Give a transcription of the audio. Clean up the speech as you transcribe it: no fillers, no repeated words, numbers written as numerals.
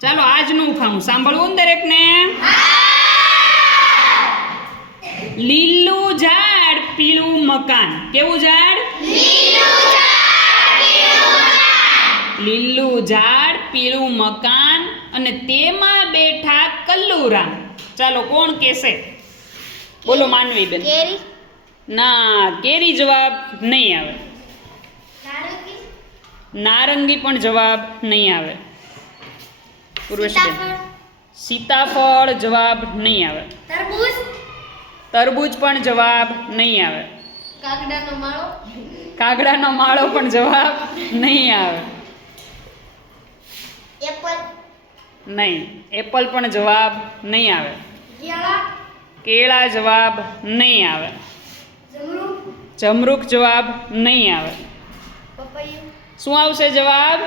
ચાલો આજનું ઉખાણું સાંભળવું ને દરેકને. લીલું ઝાડ પીળું મકાન. કેવું ઝાડ? લીલું ઝાડ પીળું મકાન અને તેમાં બેઠા કલ્લુરામ. ચાલો કોણ કહેશે? બોલો માનવીબેન. કેરી. ના, કેરી જવાબ નહીં આવે. નારંગી. નારંગી પણ જવાબ નહીં આવે. સીતાફળ. સીતાફળ જવાબ નહીં આવે. તરબૂચ. તરબૂચ પણ જવાબ નહીં આવે. કાગડાનો માળો. કાગડાનો માળો પણ જવાબ નહીં આવે. એપલ. નહીં, એપલ પણ જવાબ નહીં આવે. કેળા. કેળા જવાબ નહીં આવે. જમરૂખ. જમરૂખ જવાબ નહીં આવે. પપૈયું. શું આવશે જવાબ?